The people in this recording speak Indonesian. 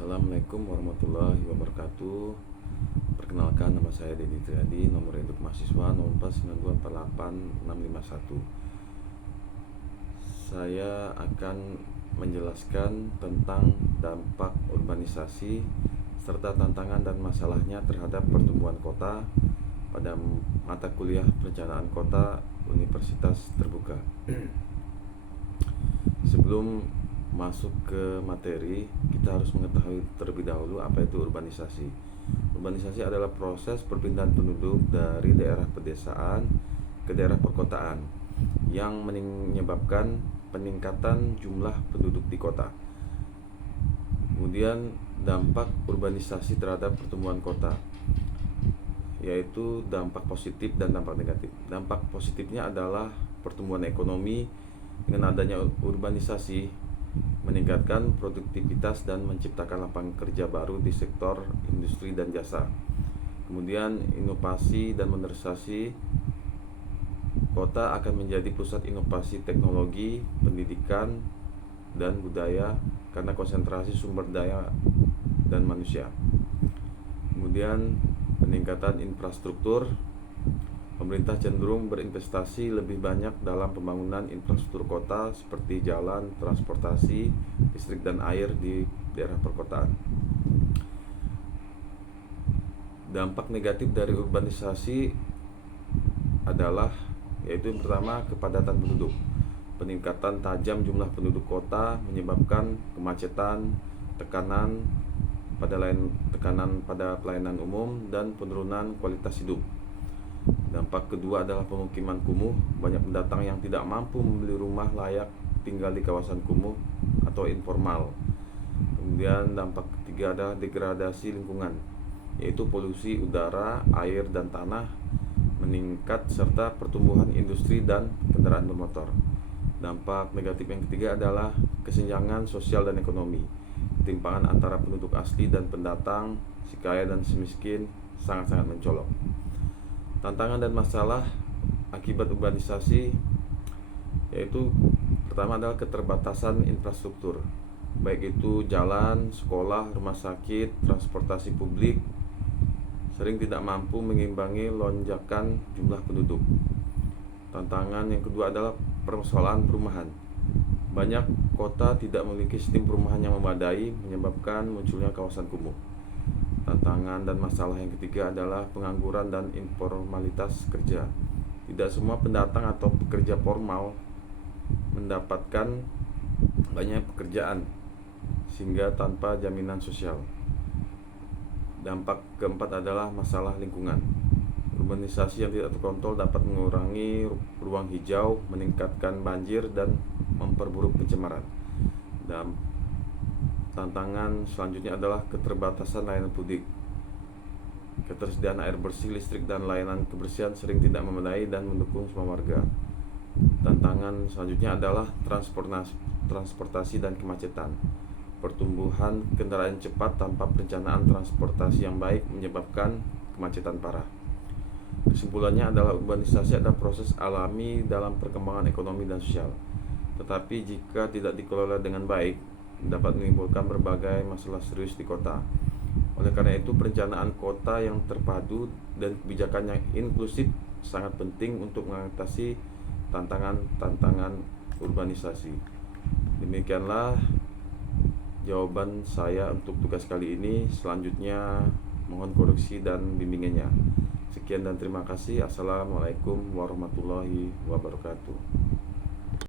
Assalamualaikum warahmatullahi wabarakatuh. Perkenalkan, nama saya Dedi Triadi, nomor induk mahasiswa 0492486651. Saya akan menjelaskan tentang dampak urbanisasi serta tantangan dan masalahnya terhadap pertumbuhan kota pada mata kuliah Perencanaan Kota Universitas Terbuka. Sebelum masuk ke materi, kita harus mengetahui terlebih dahulu apa itu urbanisasi. Urbanisasi adalah proses perpindahan penduduk dari daerah pedesaan ke daerah perkotaan yang menyebabkan peningkatan jumlah penduduk di kota. Kemudian dampak urbanisasi terhadap pertumbuhan kota, yaitu dampak positif dan dampak negatif. Dampak positifnya adalah pertumbuhan ekonomi. Dengan adanya urbanisasi, meningkatkan produktivitas dan menciptakan lapangan kerja baru di sektor industri dan jasa. Kemudian inovasi dan modernisasi, kota akan menjadi pusat inovasi teknologi, pendidikan, dan budaya karena konsentrasi sumber daya dan manusia. Kemudian peningkatan infrastruktur, pemerintah cenderung berinvestasi lebih banyak dalam pembangunan infrastruktur kota seperti jalan, transportasi, listrik, dan air di daerah perkotaan. Dampak negatif dari urbanisasi adalah yaitu yang pertama, kepadatan penduduk. Peningkatan tajam jumlah penduduk kota menyebabkan kemacetan, tekanan pada pelayanan umum, dan penurunan kualitas hidup. Dampak kedua adalah pemukiman kumuh. Banyak pendatang yang tidak mampu membeli rumah layak tinggal di kawasan kumuh atau informal. Kemudian dampak ketiga adalah degradasi lingkungan, yaitu polusi udara, air, dan tanah meningkat serta pertumbuhan industri dan kendaraan bermotor. Dampak negatif yang ketiga adalah kesenjangan sosial dan ekonomi. Ketimpangan antara penduduk asli dan pendatang, si kaya dan si miskin sangat-sangat mencolok. Tantangan dan masalah akibat urbanisasi, yaitu pertama adalah keterbatasan infrastruktur, baik itu jalan, sekolah, rumah sakit, transportasi publik, sering tidak mampu mengimbangi lonjakan jumlah penduduk. Tantangan yang kedua adalah persoalan perumahan. Banyak kota tidak memiliki sistem perumahan yang memadai, menyebabkan munculnya kawasan kumuh. Tantangan dan masalah yang ketiga adalah pengangguran dan informalitas kerja. Tidak semua pendatang atau pekerja formal mendapatkan banyak pekerjaan, sehingga tanpa jaminan sosial. Dampak keempat adalah masalah lingkungan. Urbanisasi yang tidak terkontrol dapat mengurangi ruang hijau, meningkatkan banjir, dan memperburuk pencemaran. Dan tantangan selanjutnya adalah keterbatasan layanan publik. Ketersediaan air bersih, listrik, dan layanan kebersihan sering tidak memadai dan mendukung semua warga. Tantangan selanjutnya adalah transportasi dan kemacetan. Pertumbuhan kendaraan cepat tanpa perencanaan transportasi yang baik menyebabkan kemacetan parah. Kesimpulannya adalah urbanisasi adalah proses alami dalam perkembangan ekonomi dan sosial. Tetapi jika tidak dikelola dengan baik, dapat menimbulkan berbagai masalah serius di kota. Oleh karena itu, perencanaan kota yang terpadu dan kebijakan yang inklusif sangat penting untuk mengatasi tantangan urbanisasi. Demikianlah jawaban saya untuk tugas kali ini. Selanjutnya mohon koreksi dan bimbingannya. Sekian dan terima kasih. Assalamualaikum warahmatullahi wabarakatuh.